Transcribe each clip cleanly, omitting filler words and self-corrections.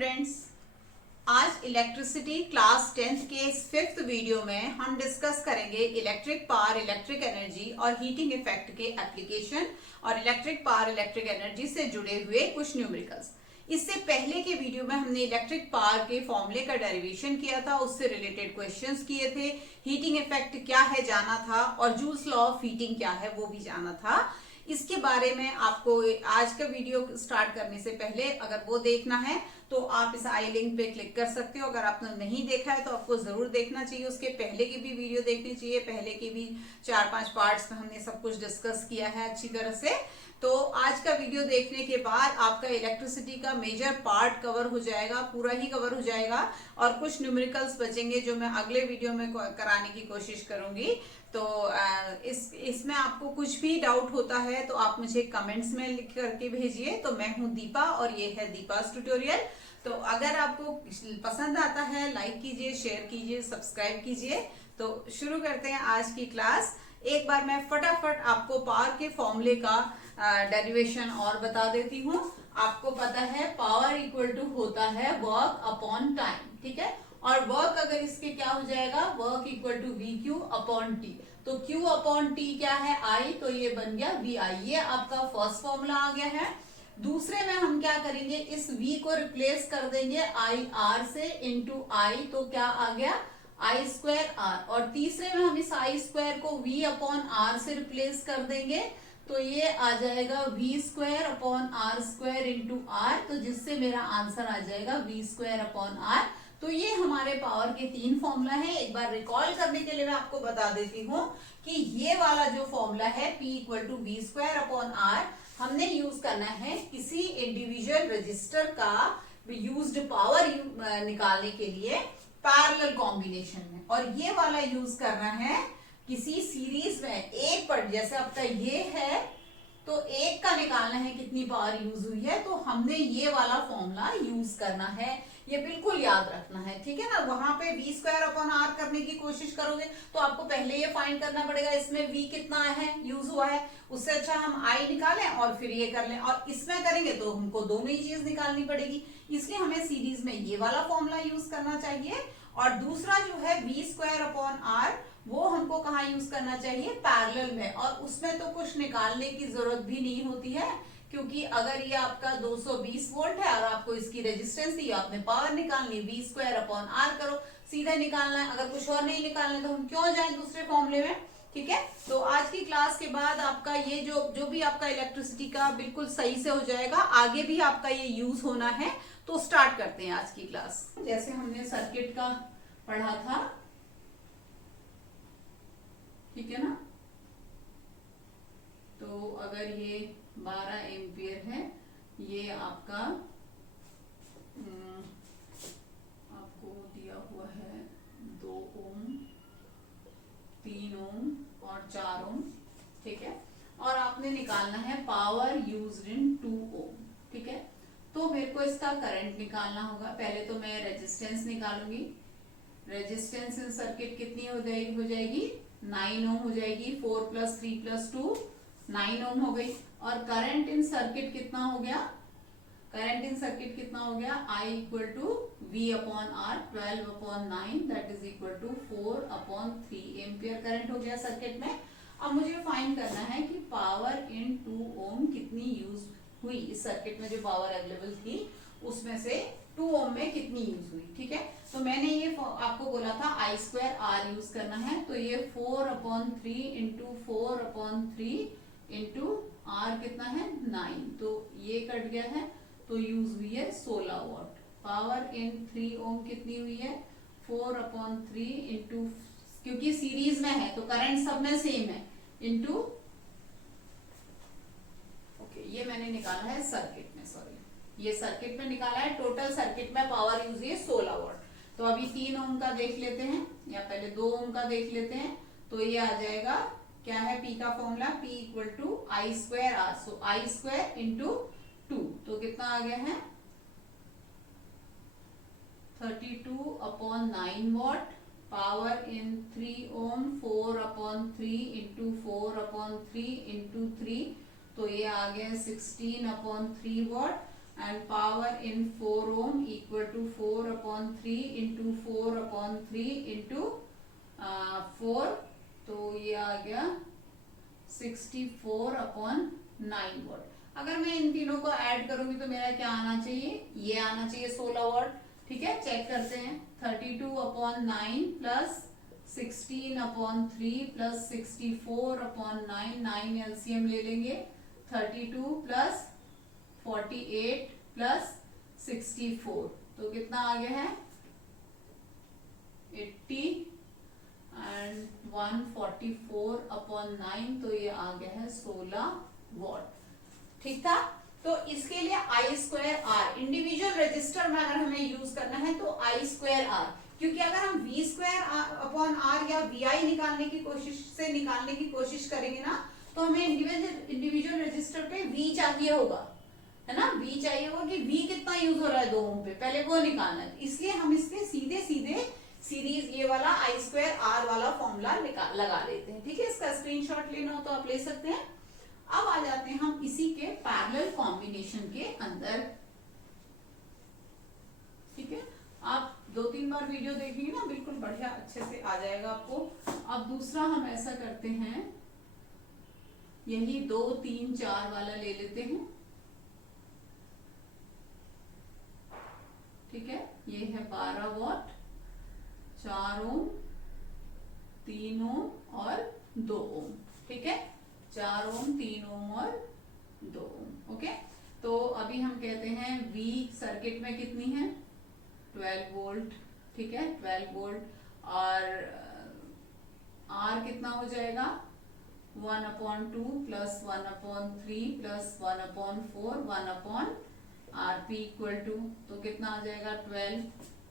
Students, आज electricity class 10th के इस 5th वीडियो में हम डिस्कस करेंगे इलेक्ट्रिक पावर, इलेक्ट्रिक एनर्जी और हीटिंग इफेक्ट के एप्लीकेशन और इलेक्ट्रिक पावर, इलेक्ट्रिक एनर्जी से जुड़े हुए कुछ न्यूमेरिकल्स। इससे पहले के वीडियो में हमने इलेक्ट्रिक पावर के फॉर्मूले का डेरिवेशन किया था, उससे रिलेटेड क्वेश्चंस किए थे, हीटिंग इफेक्ट क्या है जाना था और जूल्स लॉ ऑफ हीटिंग क्या है वो भी जाना था। इसके बारे में आपको आज का वीडियो स्टार्ट करने से पहले अगर वो देखना है तो आप इस आई लिंक पे क्लिक कर सकते हो। अगर आपने नहीं देखा है तो आपको जरूर देखना चाहिए, उसके पहले की भी वीडियो देखनी चाहिए। पहले की भी 4-5 पार्ट्स में हमने सब कुछ डिस्कस किया है अच्छी तरह से। तो आज का वीडियो देखने के बाद आपका इलेक्ट्रिसिटी का मेजर पार्ट कवर हो जाएगा, पूरा ही कवर हो जाएगा और कुछ न्यूमेरिकल्स बचेंगे जो मैं अगले वीडियो में कराने की कोशिश करूंगी। तो इसमें आपको कुछ भी डाउट होता है तो आप मुझे कमेंट्स में लिख करके भेजिए। तो मैं हूं दीपा और ये है दीपा's ट्यूटोरियल। तो अगर आपको पसंद आता है लाइक कीजिए, शेयर कीजिए, सब्सक्राइब कीजिए। तो शुरू करते हैं आज की क्लास। एक बार मैं फटाफट आपको पावर के फॉर्मूले का डेरिवेशन और बता देती हूँ। आपको पता है पावर इक्वल टू होता है वर्क अपॉन टाइम, ठीक है। और वर्क अगर इसके क्या हो जाएगा, work equal to V Q upon T. तो क्यू अपॉन टी क्या है, आई, तो ये बन गया वी आई। ये आपका फर्स्ट फॉर्मूला आ गया है। दूसरे में हम क्या करेंगे, इस v को रिप्लेस कर देंगे आई आर से इंटू आई, तो क्या आ गया आई स्क्वायर आर। और तीसरे में हम इस आई स्क्वायर को v अपॉन आर से रिप्लेस कर देंगे, तो ये आ जाएगा v square upon R square into R, तो जिससे मेरा आंसर आ जाएगा v स्क्वायर अपॉन आर। तो ये हमारे पावर के 3 फॉर्मूला है। एक बार रिकॉल करने के लिए मैं आपको बता देती हूँ कि ये वाला जो फॉर्मूला है P equal to V square upon R, हमने यूज करना है किसी इंडिविजुअल रजिस्टर का यूज्ड पावर निकालने के लिए पैरेलल कॉम्बिनेशन में, और ये वाला यूज करना है किसी सीरीज में एक पर। जैसे आपका ये है तो एक का निकालना है कितनी पावर यूज हुई है, तो हमने ये वाला फॉर्मूला यूज करना है। ये बिल्कुल याद रखना है, ठीक है ना। वहां पे वी स्क्वायर अपॉन आर करने की कोशिश करोगे तो आपको पहले ये फाइंड करना पड़ेगा इसमें वी कितना है, यूज हुआ है। उससे अच्छा हम आई निकालें और फिर ये कर लें, और इसमें करेंगे तो हमको दोनों ही चीज निकालनी पड़ेगी। इसलिए हमें सीरीज में ये वाला फॉर्मूला यूज करना चाहिए। और दूसरा जो है वी स्क्वायर अपॉन आर, वो हमको कहाँ यूज करना चाहिए, पैरेलल में। और उसमें तो कुछ निकालने की जरूरत भी नहीं होती है, क्योंकि अगर ये आपका 220 वोल्ट है और आपको इसकी रेजिस्टेंस दी, आपने पावर निकालनी, वी स्क्वायर अपॉन आर करो, सीधा निकालना है। अगर कुछ और नहीं निकालना है तो हम क्यों जाएं दूसरे फॉर्मूले में, ठीक है। तो आज की क्लास के बाद आपका ये जो भी आपका इलेक्ट्रिसिटी का बिल्कुल सही से हो जाएगा। आगे भी आपका ये यूज होना है। तो स्टार्ट करते हैं आज की क्लास। जैसे हमने सर्किट का पढ़ा था, ठीक है ना। तो अगर ये 12 एम्पियर है, ये आपका आपको दिया हुआ है 2 ओम, 3 ओम और 4 ओम, ठीक है। और आपने निकालना है पावर यूज्ड इन 2 ओम, ठीक है। तो मेरे को इसका करंट निकालना होगा। पहले तो मैं रेजिस्टेंस निकालूंगी। रेजिस्टेंस इन सर्किट कितनी हो जाएगी 9 ओम हो जाएगी। 4 + 3 + 2 9 ओम हो गई। और करंट इन सर्किट कितना हो गया, करंट इन सर्किट कितना हो गया, I equal to V upon R, 12 upon 9 that is equal to 4 upon 3 ampere current हो गया सर्किट में। अब मुझे फाइंड करना है कि पावर इन 2 ओम कितनी यूज हुई। इस सर्किट में जो पावर अवेलेबल थी उसमें से 2 ओम में कितनी यूज हुई, ठीक है। तो मैंने ये आपको बोला था आई स्क्वायर आर यूज करना है, तो ये 4 upon 3 into 4 upon 3 into R कितना है 9, तो ये कट गया है, तो यूज हुई है 16 वॉट। पावर इन 3 ओम कितनी हुई है 4 अपॉन 3 इंटू, क्योंकि सीरीज में है तो करंट सब में सेम है, इंटू, ओके ये मैंने निकाला है सर्किट में, सॉरी ये सर्किट में निकाला है। टोटल सर्किट में पावर यूज हुई है 16 वॉट। तो अभी 3 ओम का देख लेते हैं, या पहले 2 ओम का देख लेते हैं। तो ये आ जाएगा, क्या है P का formula, P equal to I square R, so I square into 2, तो कितना आ गया है 32 upon 9 watt. Power in 3 ohm 4 upon 3 into 4 upon 3 into 3, तो ये आ गया 16 upon 3 watt. and power in 4 ohm equal to 4 upon 3 into 4 upon 3 into 4, तो ये आ गया 64 upon 9 वॉट। अगर मैं इन तीनों को ऐड करूंगी तो मेरा क्या आना चाहिए, ये आना चाहिए 16 वॉट। ठीक है, चेक करते हैं। 32 upon 9 plus 16 upon 3 plus 64 upon 9, 9 LCM ले लेंगे। 32 प्लस 48 प्लस 64, तो कितना आ गया है 80 एंड 144 अपॉन 9, तो ये आ गया है 16 वॉट। ठीक था। तो इसके लिए आई स्क्वायर आर, इंडिविजुअल रजिस्टर में अगर हमें यूज करना है तो आई स्क्वायर आर, क्योंकि अगर हम वी स्क्वायर अपॉन आर या वी आई निकालने की कोशिश करेंगे ना, तो हमें इंडिविजुअल रजिस्टर पे वी चाहिए होगा, है ना, वी चाहिए होगा कि वी कितना यूज हो रहा है 2 ओम पे, पहले वो निकालना है। इसलिए हम इसके सीधे सीरीज ये वाला आई स्क्वायर आर वाला फॉर्मूला लगा लेते हैं। ठीक है, इसका स्क्रीनशॉट लेना हो तो आप ले सकते हैं। अब आ जाते हैं हम इसी के पैरेलल कॉम्बिनेशन के अंदर। ठीक है, आप 2-3 बार वीडियो देखेंगे ना, बिल्कुल बढ़िया अच्छे से आ जाएगा आपको। अब दूसरा हम ऐसा करते हैं, यही 2, 3, 4 वाला ले लेते हैं। ठीक है, ये है 12 वॉट, 4 ओम, 3 ओम और 2 ओम। ठीक है, 4 ओम, 3 ओम और 2 ओम। ओके, तो अभी हम कहते हैं V सर्किट में कितनी है 12 वोल्ट। ठीक है, 12 वोल्ट और R कितना हो जाएगा 1/2 plus 1/3 plus 1/4 1 RP equal to, तो कितना आ जाएगा 12,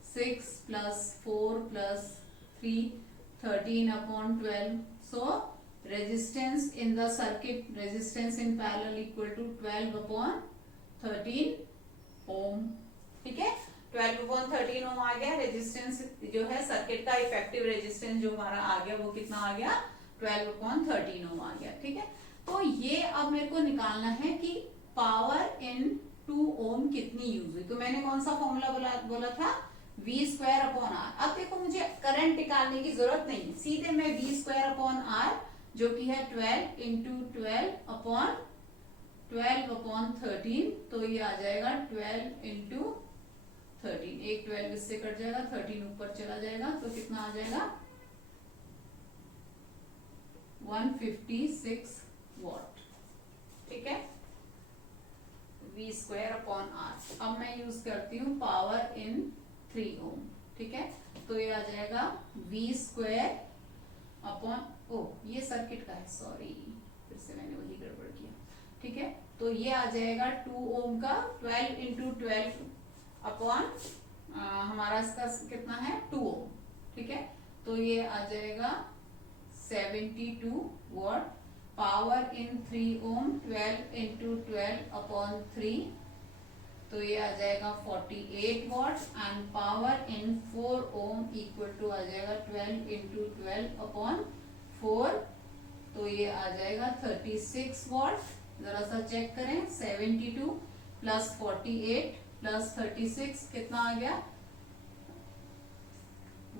6 plus 4 plus 3 13/12। So resistance in the circuit, resistance in parallel equal to 12/13 ohm. ठीक है, 12/13 ओम आ गया। रेजिस्टेंस जो है सर्किट का इफेक्टिव रेजिस्टेंस जो हमारा आ गया वो कितना आ गया 12/13 ओम आ गया। ठीक है, तो ये अब मेरे को निकालना है कि पावर इन 2 ओम कितनी यूज हुई। तो मैंने कौन सा फॉर्मूला बोला था V स्क्वायर अपॉन आर। अब देखो मुझे करंट निकालने की जरूरत नहीं, सीधे मैं V स्क्वायर अपॉन आर जो कि है 12 इंटू 12 अपॉन 12/13, तो ये आ जाएगा 12 इंटू 13, एक 12 इससे कट जाएगा, 13 ऊपर चला जाएगा, तो कितना आ जाएगा 156 वॉट। ठीक है, V स्क्वायर अपॉन आर। अब मैं यूज करती हूँ पावर इन 3 ओम। ठीक है, तो ये आ जाएगा V स्क्वायर अपॉन, ओ ये सर्किट का है, सॉरी फिर से मैंने वही गड़बड़ किया। ठीक है, तो ये आ जाएगा 2 ओम का 12 इंटू 12 अपॉन हमारा इसका कितना है 2 ओम। ठीक है, तो ये आ जाएगा 72 watt. Power in 3 ohm 12 into 12 upon 3, तो ये आ जाएगा 48 watt and power in 4 ohm equal to आ जाएगा 12 इंटू 12 अपॉन 4, तो ये आ जाएगा 36 वॉट। जरा सा चेक करें, 72 प्लस 48 प्लस 36 कितना आ गया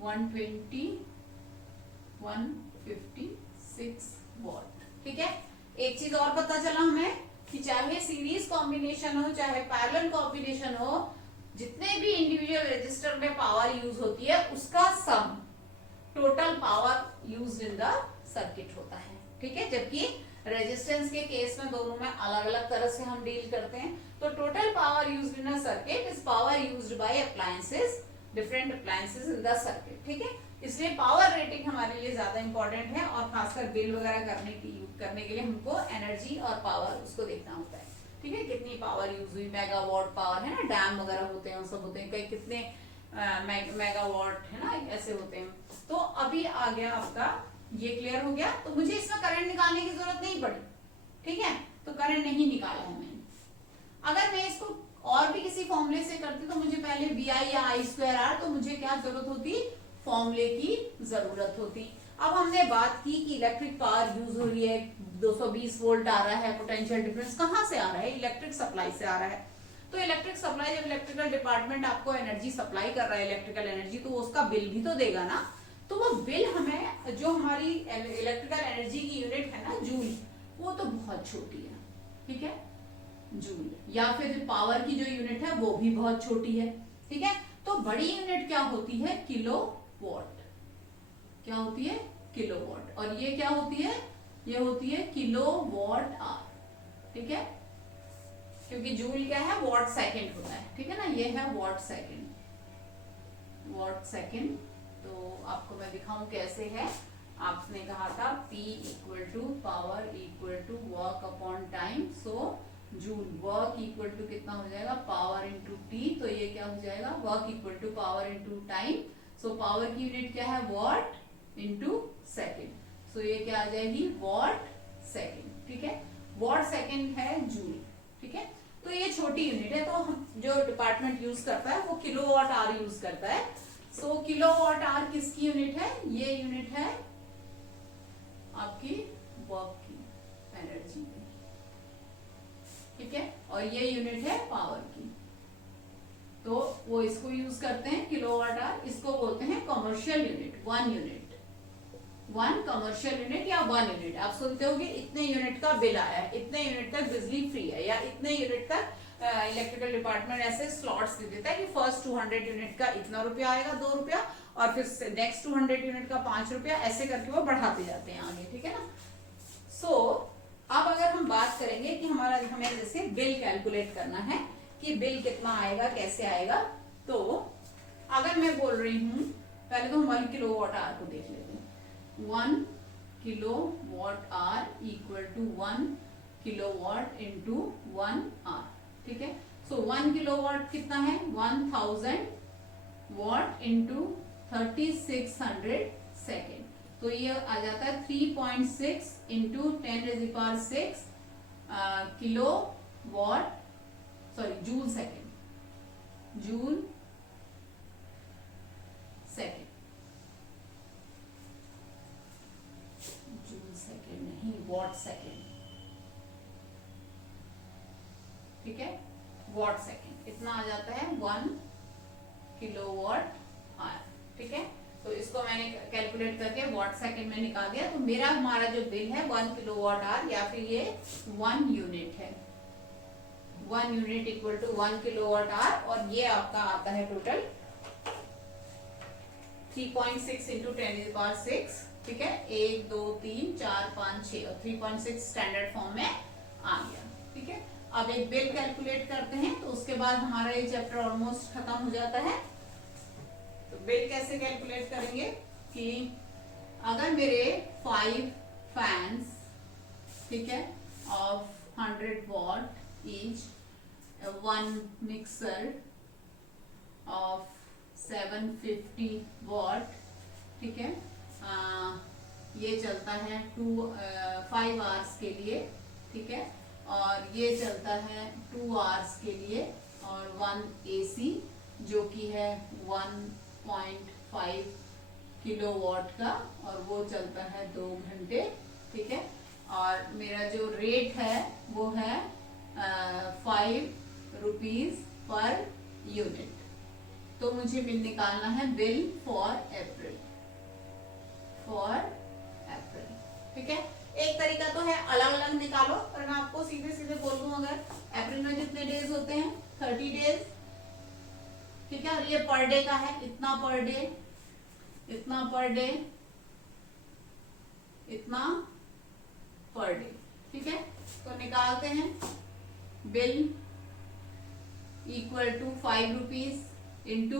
156 वॉट। ठीक है, एक चीज और पता चला हमें कि चाहे सीरीज कॉम्बिनेशन हो चाहे पैरेलल कॉम्बिनेशन हो, जितने भी इंडिविजुअल रजिस्टर में पावर यूज होती है उसका sum total power used in the circuit होता है। ठीक है, जबकि रेजिस्टेंस के केस में दोनों में अलग अलग तरह से हम डील करते हैं। तो total power used in a circuit is power used by appliances, different appliances in the circuit. ठीक है, इसलिए पावर रेटिंग हमारे लिए ज्यादा इंपॉर्टेंट है और खासकर बिल वगैरह करने के लिए हमको एनर्जी और पावर उसको देखना होता है। ठीक है, कितनी पावर यूज हुई, मेगावाट पावर है ना, डैम वगैरह होते हैं, सब होते हैं, कई कितने मेगावाट है ना, ऐसे होते हैं। तो अभी आ गया आपका, ये क्लियर हो गया। तो मुझे इसमें करंट निकालने की जरूरत नहीं पड़ी। ठीक है, तो करंट नहीं निकाला है मैंने। अगर मैं इसको और भी किसी फॉर्मूले से करती तो मुझे पहले वी आई या आई स्क्वायर आर, तो मुझे क्या जरूरत होती, फॉर्मूले की जरूरत होती। अब हमने बात की कि इलेक्ट्रिक पावर यूज हो रही है, 220 वोल्ट आ रहा है, पोटेंशियल डिफरेंस कहां से आ रहा है, इलेक्ट्रिक सप्लाई से आ रहा है। तो इलेक्ट्रिक सप्लाई, जब इलेक्ट्रिकल डिपार्टमेंट आपको एनर्जी सप्लाई कर रहा है, इलेक्ट्रिकल एनर्जी, तो उसका बिल भी तो देगा ना। तो वो बिल हमें, जो हमारी इलेक्ट्रिकल एनर्जी की यूनिट है ना जूल, वो तो बहुत छोटी है, ठीक है, जूल, या फिर पावर की जो यूनिट है वो भी बहुत छोटी है, ठीक है। तो बड़ी यूनिट क्या होती है, किलो वॉट, क्या होती है, किलो वॉट, और ये क्या होती है, ये होती है किलो वॉट आवर, ठीक है, क्योंकि जूल क्या है, वॉट सेकंड होता है, ठीक है ना, ये है वॉट सेकंड, वॉट सेकंड। तो आपको मैं दिखाऊं कैसे है। आपने कहा था P equal to power equal to work upon time, so joule, work equal to कितना हो जाएगा, पावर इंटू टी, तो ये क्या हो जाएगा, work equal to power into time, so power की यूनिट क्या है, वॉट इंटू सेकेंड, सो ये क्या आ जाएगी, वॉट सेकेंड, ठीक है, वॉट सेकेंड है जूल, ठीक है। तो ये छोटी यूनिट है, तो जो डिपार्टमेंट यूज करता है वो किलोवाट आवर यूज करता है। सो किलोवाट आवर किसकी यूनिट है, ये यूनिट है आपकी वर्क की, एनर्जी की, ठीक है, और ये यूनिट है पावर की, तो वो इसको यूज करते हैं किलोवाट आवर। इसको बोलते हैं commercial unit, one unit, one commercial unit या वन यूनिट। आप सुनते होंगे इतने यूनिट का बिल आया है, इतने यूनिट तक बिजली फ्री है, या इतने यूनिट तक इलेक्ट्रिकल डिपार्टमेंट ऐसे स्लॉट्स दे देता है कि फर्स्ट 200 यूनिट का इतना रुपया आएगा, 2 रुपया, और फिर नेक्स्ट 200 यूनिट का 5 रुपया, ऐसे करके वो बढ़ाते जाते हैं आगे, ठीक है ना। सो अब अगर हम बात करेंगे कि हमें जैसे बिल कैलकुलेट करना है कि बिल कितना आएगा, कैसे आएगा, तो अगर मैं बोल रही हूँ, पहले तो हम 1 किलोवाट आवर को देख लेते हैं। 1 kilowatt hour equal to 1 kilowatt into 1 hour, ठीक है। सो 1 किलोवाट कितना है, 1000 वॉट इंटू 3600 सेकेंड, तो ये आ जाता है 3.6 into 10⁶ kilo watt, sorry joule second, joule second, joule second नहीं, वॉट सेकेंड, ठीक है, वॉट सेकेंड इतना आ जाता है 1 किलोवाट आवर, ठीक है। तो इसको मैंने कैलकुलेट करके वॉट सेकेंड में निकाल दिया, तो मेरा हमारा जो बिल है 1 किलोवाट आवर, या फिर ये 1 यूनिट है, 1 unit equal to 1 kilowatt hour, और ये आपका आता है टोटल 3.6 इंटू 10⁶, ठीक है, 1 2 3 4 5 6, और 3.6 स्टैंडर्ड फॉर्म में आ गया, ठीक है। अब एक बिल कैलकुलेट करते हैं, तो उसके बाद हमारा ये चैप्टर ऑलमोस्ट खत्म हो जाता है। तो बिल कैसे कैलकुलेट करेंगे कि अगर मेरे 5 फैंस, ठीक है, of 100 what each, 1 mixer of 750 what, ठीक है, ये चलता है 5 आवर्स के लिए, ठीक है, और ये चलता है 2 आवर्स के लिए, और 1 AC जो कि है 1.5 किलोवाट का, और वो चलता है 2 घंटे, ठीक है, और मेरा जो रेट है वो है 5 रुपीज पर यूनिट। तो मुझे बिल निकालना है, बिल फॉर अप्रैल, ठीक है। एक तरीका तो है अलग अलग निकालो, पर मैं आपको सीधे सीधे बोल दूं, अगर अप्रैल में जितने डेज होते हैं 30 डेज, ठीक है, और ये पर डे का है, इतना पर डे, इतना पर डे, इतना पर डे, ठीक है। तो निकालते हैं, bill equal to 5 rupees into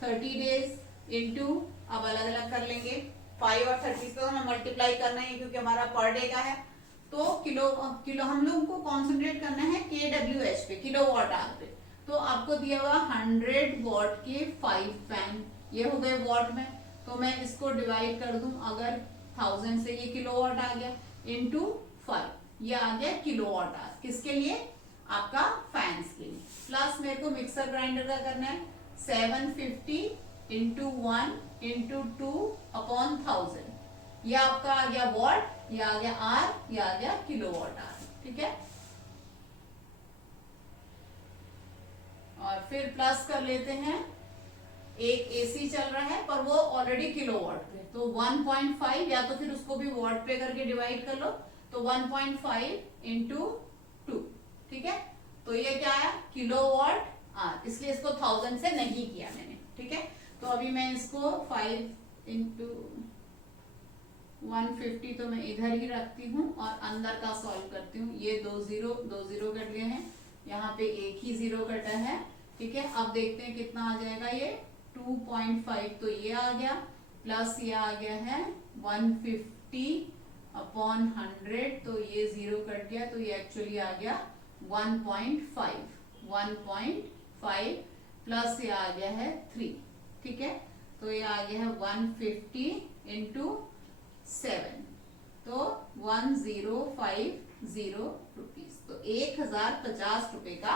30 days into, अब अलग अलग कर लेंगे, 5 और 30 को हमें मल्टीप्लाई करना है क्योंकि हमारा पर डे का है, तो किलो हम लोग को कॉन्सेंट्रेट करना है KWH पे, किलोवाट आवर पे। तो आपको दिया हुआ 100 वॉट के 5 फैन, ये हो गए वॉट में, तो मैं इसको डिवाइड कर दूं, अगर 1000 से ये किलोवाट आ गया, इंटू 5, ये आ गया किलोवाट आवर, किसके लिए, आपका फैंस के लिए। प्लस मेरे को मिक्सर ग्राइंडर का करना है, 750 इंटू 1 इंटू 2 अपॉन 1000, ये आपका आ गया वॉट, ये आ गया आर, ये आ गया किलोवाट आवर, ठीक है। फिर प्लस कर लेते हैं, एक AC चल रहा है पर वो ऑलरेडी किलोवाट पे, तो 1.5 या तो फिर उसको भी वॉट पे करके डिवाइड कर लो, तो 1.5 इंटू 2, ठीक है। तो ये क्या है, किलोवाट आवर, इसलिए इसको 1000 से नहीं किया मैंने, ठीक है। तो अभी मैं इसको 5 इंटू 150 तो मैं इधर ही रखती हूँ और अंदर का सॉल्व करती हूँ। ये दो जीरो कट गए हैं, यहाँ पे एक ही जीरो कटा है, ठीक है। अब देखते हैं कितना आ जाएगा, ये 2.5 तो ये आ गया, प्लस ये आ गया है 150 अपॉन 100, तो ये जीरो कट गया, तो ये एक्चुअली आ गया 1.5 प्लस ये आ गया है 3, ठीक है। तो ये आ गया है 150 इंटू 7, तो 1050 रुपीज, तो 1050 रुपए का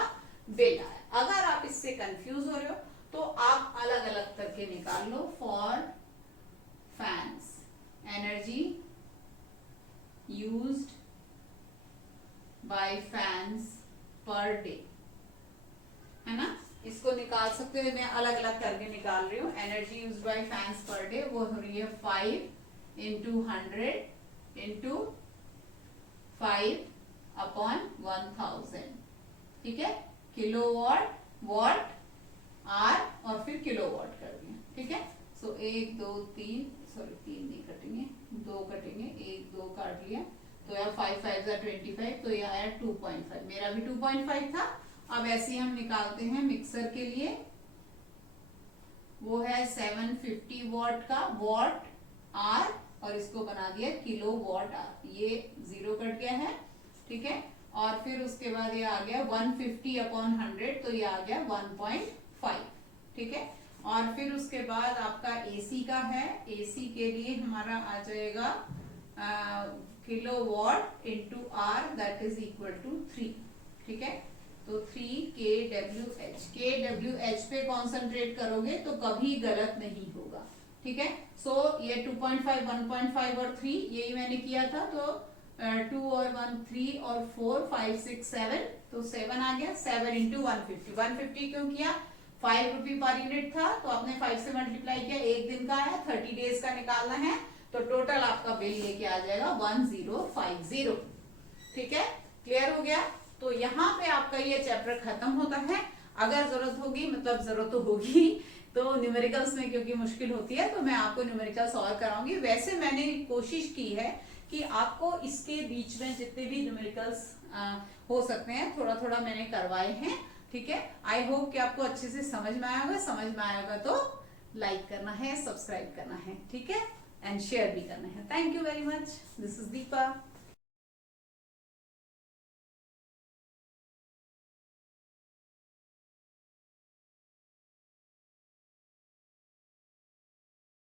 बिल आया। अगर आप इससे कंफ्यूज हो रहे हो तो आप अलग अलग करके निकाल लो। For fans energy used by fans per day, है ना, इसको निकाल सकते हो। मैं अलग अलग करके निकाल रही हूँ। Energy used by fans per day वो हो रही है 5 इंटू 100 इंटू 5 अपॉन 1000, ठीक है। किलोवाट, वॉट, आर और फिर किलोवाट कर दिया, ठीक है। सो 1 2 3 सॉरी 3 नहीं कटेंगे, 2 कटेंगे, 1 2 काट लिया, तो यार 5 5 25, तो ये आया 2.5, मेरा भी 2.5 था। अब ऐसे हम निकालते हैं मिक्सर के लिए, वो है 750 वॉट का, वॉट आर, और इसको बना दिया किलो वॉट आर, ये जीरो कट गया है, ठीक है। और फिर उसके बाद ये आ गया 150 अपॉन 100, तो ये आ गया 1.5, ठीक है। और फिर उसके बाद आपका AC का है, AC के लिए हमारा आ जाएगा kilowatt into R, that is equal to 3, ठीक है। तो 3 kWh पे कॉन्सेंट्रेट करोगे तो कभी गलत नहीं होगा, ठीक है। सो ये 2.5 1.5 और 3 यही मैंने किया था, तो 2 और 1 3 और 4 5 6 7, तो 7 आ गया। 7 इंटू 150 क्यों किया, 5 रुपी पर यूनिट था, तो आपने 5 से मल्टीप्लाई किया, एक दिन का है, 30 डेज का निकालना है, तो टोटल आपका बिल लेके आ जाएगा 1050, ठीक है। क्लियर हो गया। तो यहाँ पे आपका ये चैप्टर खत्म होता है। अगर जरूरत होगी, मतलब जरूरत तो होगी, तो न्यूमेरिकल्स में क्योंकि मुश्किल होती है तो मैं आपको न्यूमेरिकल सॉल्व कराऊंगी। वैसे मैंने कोशिश की है कि आपको इसके बीच में जितने भी न्यूमेरिकल्स हो सकते हैं थोड़ा थोड़ा मैंने करवाए हैं, ठीक है। आई होप कि आपको अच्छे से समझ में आया होगा। समझ में आया होगा तो लाइक करना है, सब्सक्राइब करना है, ठीक है, एंड शेयर भी करना है। Thank you very much. This is Deepa.